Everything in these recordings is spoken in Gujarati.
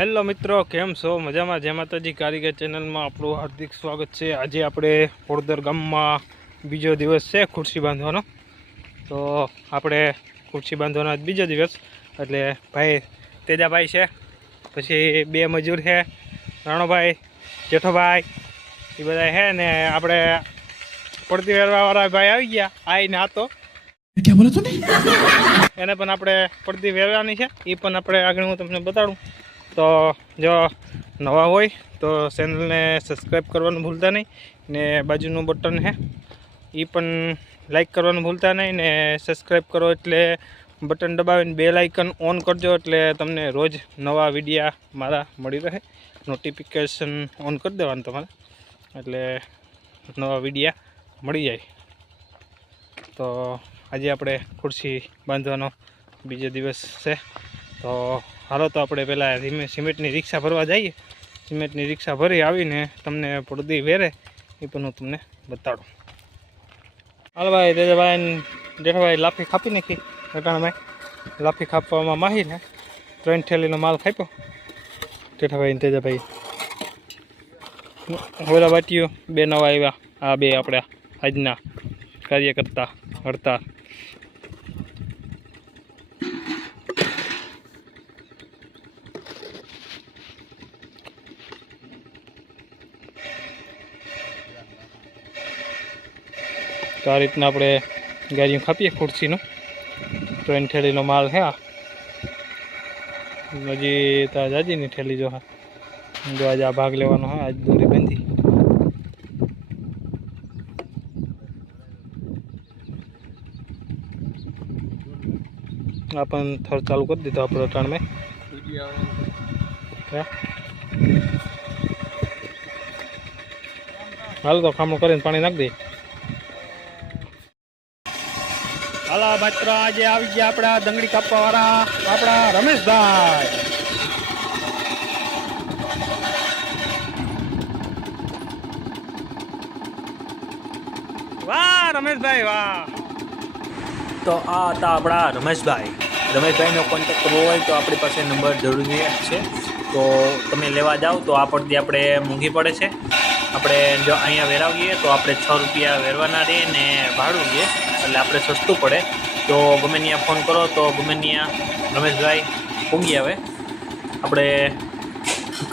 હેલો મિત્રો, કેમ છો? મજામાં? જય માતાજી કારીગર ચેનલમાં આપણું હાર્દિક સ્વાગત છે। આજે આપણે પોળદર ગામમાં બીજો દિવસ છે ખુરશી બાંધવાનો। તો આપણે ખુરશી બાંધવાનો આજ બીજો દિવસ, એટલે ભાઈ તેજાભાઈ છે, પછી બે મજૂર છે, રાણોભાઈ, જેઠોભાઈ, એ બધા છે ને આપણે પડતી વેરવાવાળા ભાઈ આવી ગયા। આવીને આતો क्या बोला तूने? એને પણ આપણે પડતી વેરવાની છે, એ પણ આપણે આગળ હું તમને બતાડું। તો જો નવા હોય તો ચેનલને સબસ્ક્રાઈબ કરવાનું ભૂલતા નહીં ને બાજુનું બટન છે એ પણ લાઈક કરવાનું ભૂલતા નહીં ને સબસ્ક્રાઈબ કરો એટલે બટન દબાવીને બેલ આઇકન ઓન કરજો, એટલે તમને રોજ નવા વિડીયા મારા મળી રહે। નોટિફિકેશન ઓન કરી દેવાનું તમારે, એટલે નવા વિડીયા મળી જાય। તો આજે આપણે ખુરશી બાંધવાનો બીજો દિવસ છે। તો હાલો તો આપણે પહેલાં સિમેન્ટની રિક્ષા ભરવા જઈએ। સિમેન્ટની રિક્ષા ભરી આવીને તમને પડદી વેરે એ પણ હું તમને બતાડું। હાલ ભાઈ તેજાભાઈ જેઠાભાઈ લાફી ખાપી નાખી। રટાણાભાઈ લાફી ખાપવામાં માહિર ને 3 થેલીનો માલ ખાપ્યો જેઠાભાઈ ને તેજાભાઈ। હોલા બાટીઓ બે નવા આવ્યા, આ બે આપણે આજના કાર્યકર્તા હડતાળ। તો આ રીતના આપણે ગાડીઓ ખાપીએ ખુરશીનું। 3 થેલીનો માલ છે આ, હજી તો જાજીની થેલી જો હા, જો આજે આ ભાગ લેવાનો હોય, આજ દોરી બાંધી। આ પણ થર ચાલુ કરી દીધો આપણો ટાણમાં। હાલ તો ખામણું કરીને પાણી નાખી દઈએ। હાલા મિત્રો, આજે આવી ગયા આપણા દંગડી કાપવા વાળા આપણા રમેશભાઈ। વાહ રમેશભાઈ વાહ। તો આ હતા આપણા રમેશભાઈનો કોન્ટેક્ટ કરવો હોય તો આપણી પાસે નંબર જરૂરી છે। તો તમે લેવા જાઓ તો આ પડતી આપણે મોંઘી પડે છે। આપણે જો અહીંયા વેરાવીએ તો આપણે 6 રૂપિયા વેરવાના રહીએ ને ભાડું રહીએ, એટલે આપણે સસ્તું પડે। તો ગમે ત્યાં ફોન કરો તો ગમે ત્યાં રમેશભાઈ પૂગી આવે। આપણે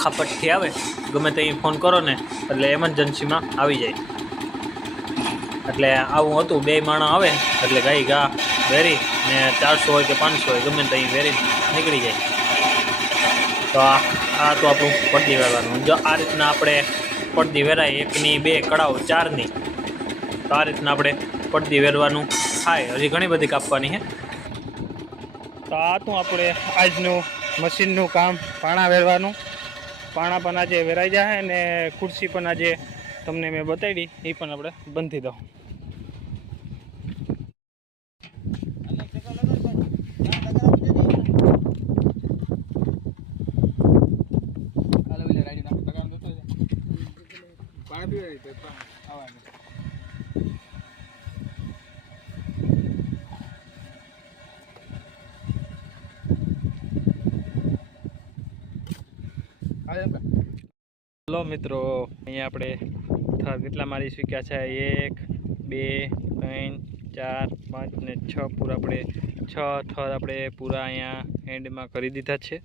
ખાપટથી આવે, ગમે ત્યાં ફોન કરો ને એટલે એમરજન્સીમાં આવી જાય। એટલે આવું હતું, 2 માણસ આવે એટલે ગાઈ ગા વેરી ને 400 હોય કે 500 હોય ગમે ત્યાં વેરી નીકળી જાય। તો આ તો આપણું પડદી વેરવાનું। જો આ રીતના આપણે પડદી વેરાય, 1 ની 2 કડાવ 4 ની, તો આ રીતના આપણે પડદી વેરવાનું થાય। હજી ઘણી બધી કાપવાની છે। તો આ તો આપણે આજનું મશીનનું કામ, પાણા વેરવાનું। પાણા પણ આજે વેરાઈ જાય ને ખુરશી પણ આજે તમને મેં બતાવી, એ પણ આપણે બંધી દઉં। હલો મિત્રો, અહીંયા આપણે થર કેટલા મારી શીખ્યા છે? 1 2 3 4 5 ને 6 પૂરા આપણે 6 થર આપણે પૂરા અહીંયા એન્ડમાં કરી દીધા છે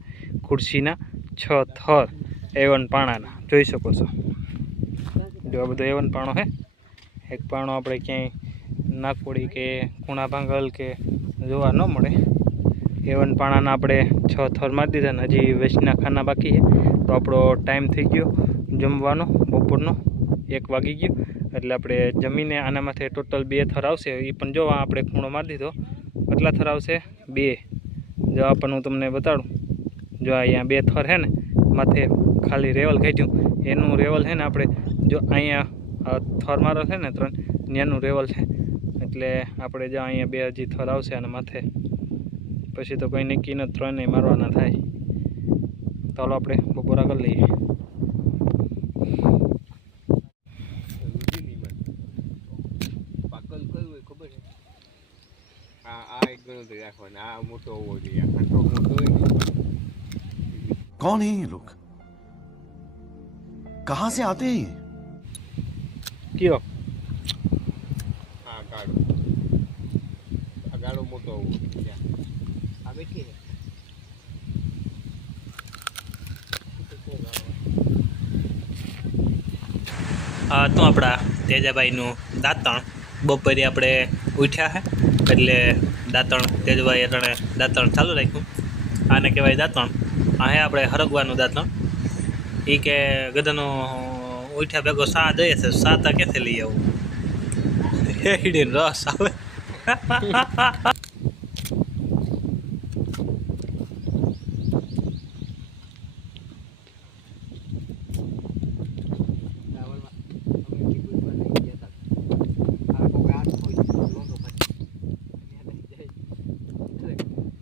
ખુરશીના। 6 થર A1 પાણાના જોઈ શકો છો। જો આ બધો A1 પાણો છે। એક પાણો આપણે ક્યાંય નાગપોડી કે ખૂણા ભાંગલ કે જોવા ન મળે। A1 પાણાના આપણે 6 થર મારી દીધા ને હજી વેચના ખાના બાકી છે। તો આપણો ટાઈમ થઈ ગયો જમવાનો, બપોરનો 1 વાગી ગયો, એટલે આપણે જમીને આના માથે ટોટલ 2 થર આવશે। એ પણ જો આપણે ખૂણો મારી દીધો, કેટલા થર આવશે? 2। જો આ પણ હું તમને બતાડું, જો અહીંયા 2 થર છે ને, માથે ખાલી રેવલ કાઢ્યું, એનું રેવલ છે ને આપણે જો અહીંયા થર મારો છે ને 3, ત્યાંનું રેવલ છે, એટલે આપણે જો અહીંયા 2 હજી થર આવશે અને માથે પછી તો કંઈ નક્કી ન, 3 મારવાના થાય। તો હાલો આપણે બપોરા કરી લઈએ। આ એક ગણતરી રાખવાની, આ મોટો હોવો જોઈએ, આટલો મોટો હોય ને कौन है ये लोग? कहां से आते हैं ये? કયો હા ગાડો આ ગાડો મોટો આ બેઠી છે આ તો આપણા તેજાભાઈનું દાંતણ બપોરે આપણે ઉઠ્યા છે એટલે દાંતણ તેજભાઈ અટાણે દાંતણ ચાલુ રાખ્યું. આને કહેવાય દાંતણ. આ હે આપણે હરગવાનું દાંતણ. એ કે ગધાનો ઉઠ્યા ભેગો સા જોઈએ છે, સાતા ક્યાંથી લઈ આવું? હેડીને રસ આવે.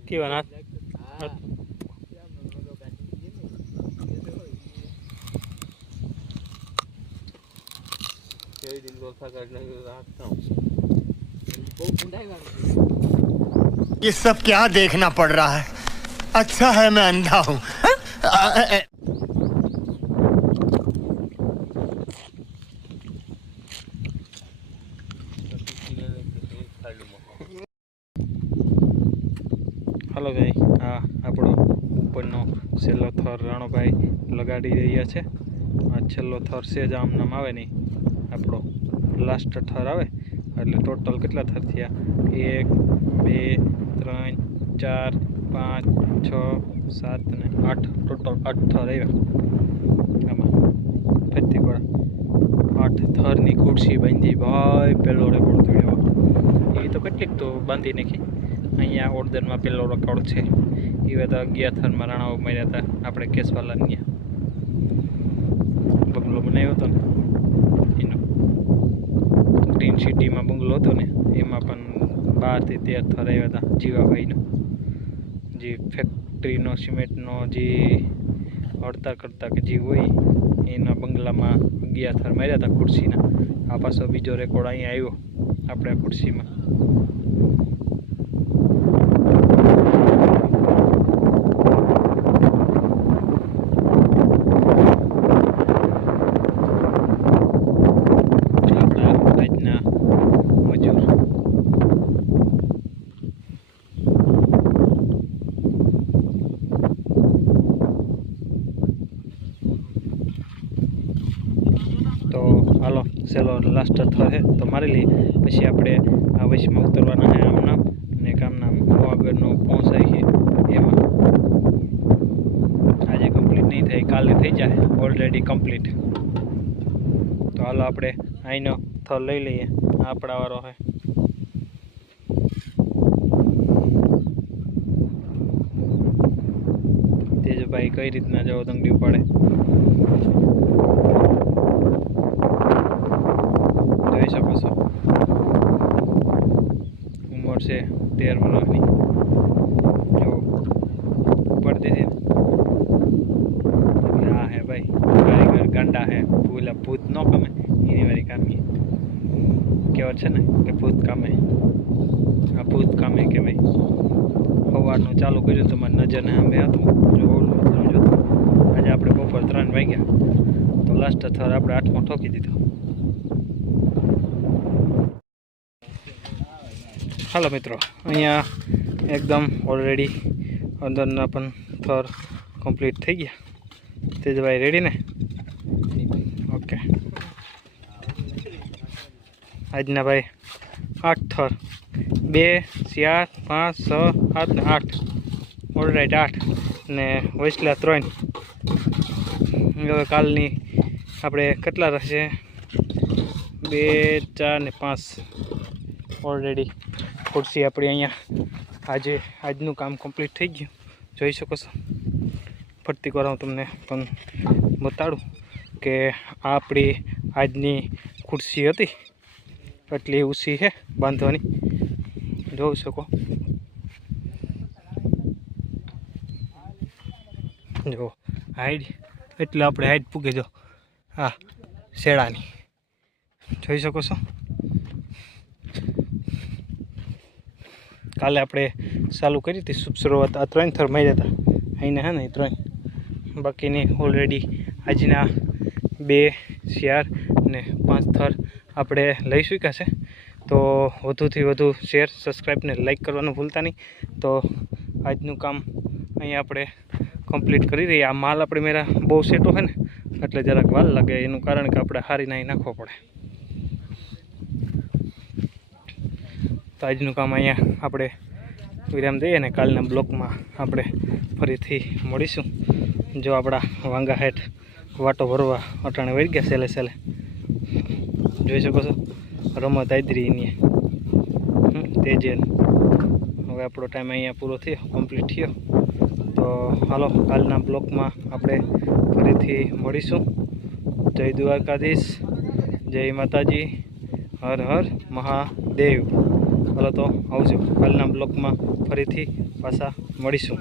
કેવા નાથ ये सब क्या देखना पड़ रहा है? अच्छा है मैं अंधा हूँ. હાલો ભાઈ, આ આપણો ઉપરનો છેલ્લો થર રાણોભાઈ લગાડી રહ્યા છે. આ છેલ્લો થર છે જ આમ નામ આવે નહીં, આપણો લાસ્ટ થર આવે. એટલે ટોટલ કેટલા થર થયા? 1 2 3 4 5 6 7 ને 8, ટોટલ 8 થર આવ્યા. આમાં ફરીથી કોડા 8 થરની ખુરશી બાંધી ભાઈ. પહેલો રેકોર્ડ થયો એ તો કેટલીક તો બાંધી નાખી. અહીંયા ઓડદરમાં પહેલો રેકોર્ડ છે. એ બધા 11 થરમાં રાણાઓ માર્યા હતા આપણે કેસવાલાની બંગલો બનાવ્યો હતો ને એનો. ગ્રીન સિટીમાં બંગલો હતો ને એમાં પણ 12 થી 13 થર આવ્યા હતા જીવાભાઈનો. જે ફેક્ટરીનો સિમેન્ટનો જે હડતાળ કરતા કે જે હોય એના બંગલામાં 11 થર માર્યા હતા ખુરશીના. આ પાછો બીજો રેકોર્ડ અહીંયા આવ્યો આપણે આ ખુરશીમાં. તો હાલો સેલો લાસ્ટ થર છે તો મારી લઈએ. પછી આપણે આ વચમાં ઉતરવાના છે આમના ને કામના આગળનો પહોંચાય છે એમાં. આજે કમ્પ્લીટ નહીં થાય, કાલે થઈ જાય. Already complete. તો હાલો આપણે અહીંનો થર લઈ લઈએ. આપણાવાળો છે. તેજભાઈ કઈ રીતના જવો દંગડી ઉપાડે જોઈ શકો છો. ઉંમર છે 13 વર્ષની. જો પડતી હતી ને હા હે ભાઈ કારીગર ગાંડા હે. ભૂલા ભૂત ન કમે એની વાળી કામી કહેવત છે ને કે ભૂત કામે. આ ભૂત કામે કે ભાઈ સવારનું ચાલુ કર્યું તો મારી નજરને સામે હતું. જો ઓલું જોતું આજે આપણે બપોર 3 વાગ્યા તો લાસ્ટ થર આપણે 8માં ઠોકી દીધો. હાલો મિત્રો, અહીંયા એકદમ ઓલરેડી અંદરના પણ થર કમ્પ્લીટ થઈ ગયા. તેજભાઈ રેડી ને? ઓકે. આજના ભાઈ 8 થર 2 4 5 6 7 ને 8 ઓલરાઈટ 8 ને વચલા 3. હવે કાલની આપણે કેટલા રહેશે? 2 4 ને 5 ઓલરેડી ખુરશી આપણી અહીંયા આજનું કામ કમ્પ્લીટ થઈ ગયું. જોઈ શકો છો. ફરતી કરાવું તમને પણ બતાડું કે આપણી આજની ખુરશી હતી એટલી ઊંચી છે બાંધવાની. જોઈ શકો. જો હાઈટ એટલે આપણે હાઈટ પૂગે. જો હા શેડાની જોઈ શકો છો. કાલે આપણે ચાલુ કરી હતી શુભ શરૂઆત. આ 3 થર માર્યા હતા અહીંને હે ને 3 બાકીની ઓલરેડી આજના 2 શેર ને 5 થર આપણે લઈ ચૂક્યા છે. તો વધુથી વધુ શેર, સબસ્ક્રાઈબ ને લાઈક કરવાનું ભૂલતા નહીં. તો આજનું કામ અહીંયા આપણે કમ્પ્લીટ કરી રહી. આ માલ આપણે મેરા બહુ સેટો છે ને એટલે જરાક વાર લાગે, એનું કારણ કે આપણે હારી નાહી નાખવો પડે. તો આજનું કામ અહીંયા આપણે વિરામ દઈએ ને કાલના બ્લોકમાં આપણે ફરીથી મળીશું. જો આપણા વાંગા હેઠ વાટો ભરવા અટાણે વળી ગયા સેલે સેલે જોઈ શકો છો. રમત આદરી એની તેજેલ. હવે આપણો ટાઈમ અહીંયા પૂરો થયો, કમ્પ્લીટ થયો. તો હાલો કાલના બ્લોકમાં આપણે ફરીથી મળીશું. જય દ્વારકાધીશ, જય માતાજી, હર હર મહાદેવ. હાલો તો આવજો, કાલના બ્લોકમાં ફરીથી પાછા મળીશું.